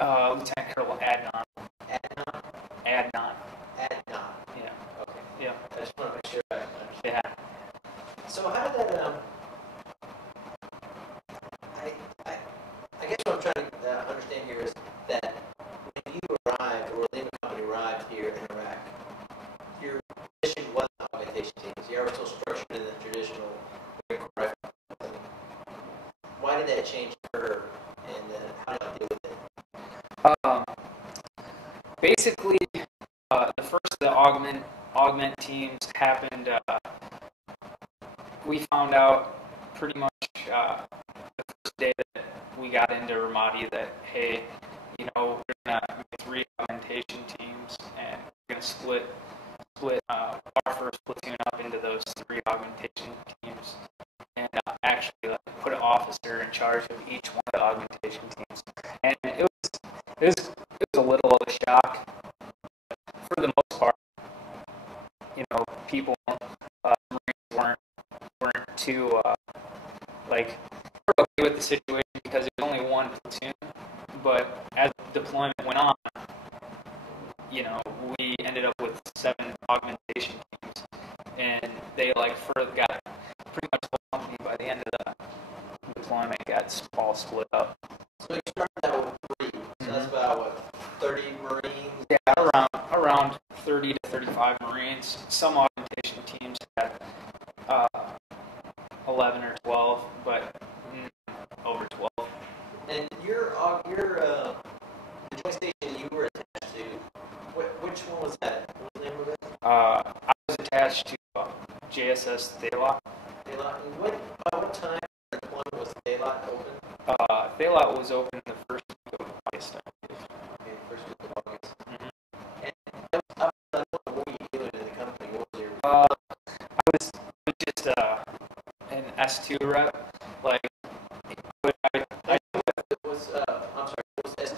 Lieutenant Colonel Adnan. Adnan? Adnan. Adnan. Yeah. Okay. Yeah. I just want to make sure I understand. Yeah. So how did that, I, I, I guess what I'm trying to understand here is that when you arrived, or Lima Company arrived here in Iraq, your mission wasn't augmentation teams. You were still structured in the traditional Marine Corps rifle company. Why did that change occur, and how did you deal with it? Basically, the first of the augment teams happened. We found out pretty much the first day that we got into Ramadi that, hey, we're gonna make 3 augmentation teams, and we're gonna split our first platoon up into those 3 augmentation teams, and actually put an officer in charge of each one of the augmentation teams. And it was a little of a shock. For the most part, people, Marines weren't too like were okay with the situation because it was only 1 platoon. But as deployment went on, we ended up with 7 augmentation teams, and they further got pretty much the whole company by the end of the deployment got all split up. So you started out with 3. So that's about what, 30 Marines? Yeah, around 30 to 35 Marines. Some augmentation teams had 11 or 12, but over 12. And the joint station you were attached to, which one was that? What was the name of it? I was attached to JSS Thaylot. Thaylot. And what time of deployment was Thaylot open? Thaylot was open the first week of August. Okay, first week of August. Mm-hmm. And what were you doing in the company? What was your? I was just an S2 rep. I'm sorry. What was S2?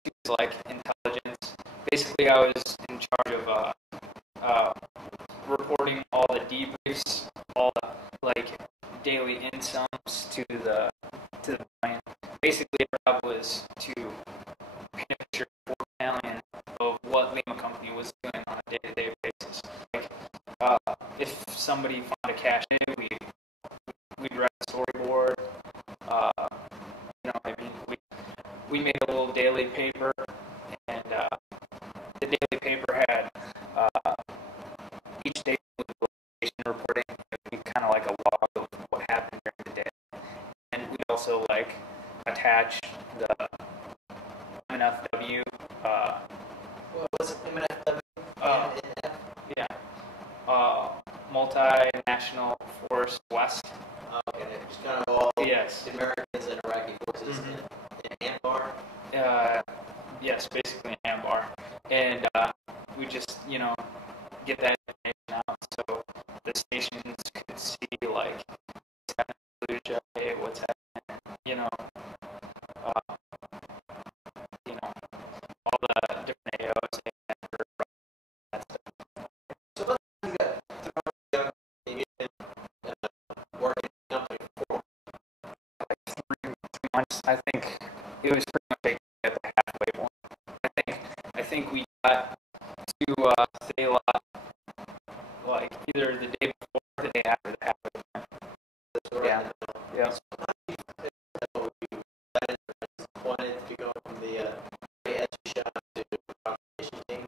S2 is intelligence. Basically, I was in charge of reporting all the debriefs, all the daily insums to the battalion. Basically, our job was to paint a picture for the battalion of what Lima Company was doing on a day-to-day basis. If somebody found a cache, we'd write a storyboard. We made a little daily paper, and the daily paper had each day with location reporting. It'd be kind of like a log of what happened during the day, and we'd also attach the MNFW. What was it? MNFW? Yeah. Multinational Force West. Okay, just kind of all Yes. the Americans and Iraqi forces in Anbar. Yes, basically an Anbar, and we just get that information out so the stations could see what's happening in Fallujah, what's happening, all the different AOs and that stuff. So let's say you got thrown in working in the company for 3 months. I think it was pretty much at the halfway point. I think we got to Thaylot either the day before or the day after the halfway point. Yeah. Yeah. So how do you wanted to go from the SU shop to the propagation team?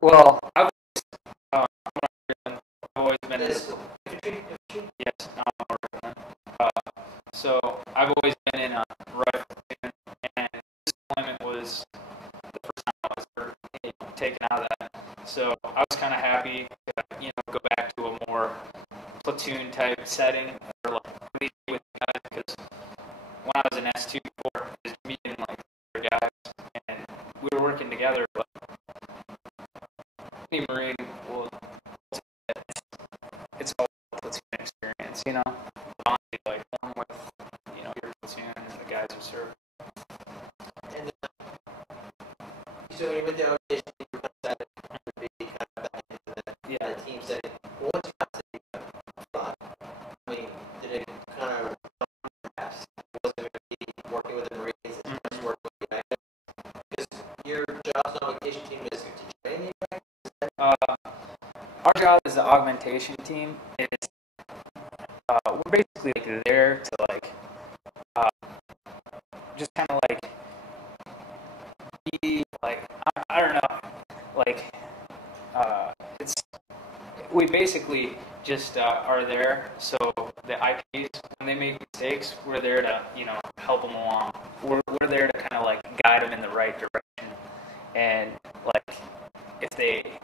Well, I've always been in yes, so I've always been in a rifle platoon, and this deployment was the first time I was ever taken out of that. So I was kind of happy to go back to a more platoon type setting or with guys, because when I was in S2 before, it was me and other guys, and we were working together, but any Marine will it's all platoon experience, bonding along with your platoon and the guys who serve. And so when you went to audition, you were kind of be kind of back into that team setting. Well, once you got to the front, I mean, did it kind of perhaps it wasn't going to be working with the Marines as much as working with the augmentation team is we're basically like there to like uh, just kind of like be like I don't know like it's we basically just are there so the IPs when they make mistakes we're there to help them along. We're there to kind of like guide them in the right direction and like if they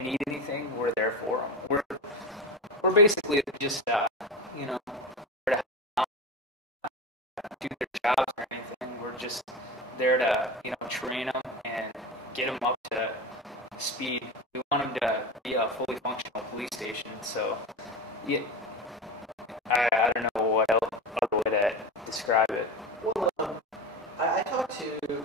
need anything we're there for them. We're basically just there to help them do their jobs or anything. We're just there to train them and get them up to speed. We want them to be a fully functional police station. So, yeah, I don't know what other way to describe it. Well, I talked to